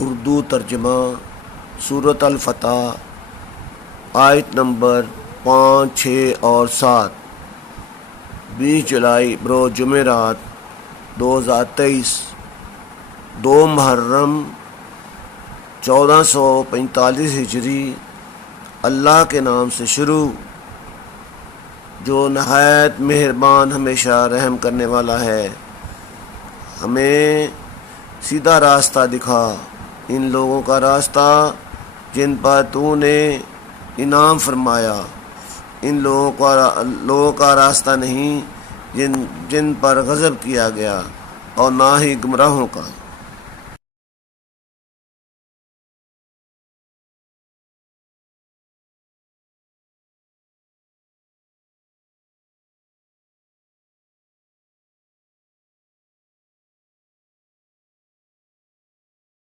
اردو ترجمہ سورۃ الفتح آیت نمبر 5، 6 اور 7۔ 20 جولائی بروز جمعرات 2023، 2 محرم 1445 ہجری۔ اللہ کے نام سے شروع جو نہایت مہربان ہمیشہ رحم کرنے والا ہے۔ ہمیں سیدھا راستہ دکھا، ان لوگوں کا راستہ جن پر تو نے انعام فرمایا، ان لوگوں کا راستہ نہیں جن پر غضب کیا گیا، اور نہ ہی گمراہوں کا۔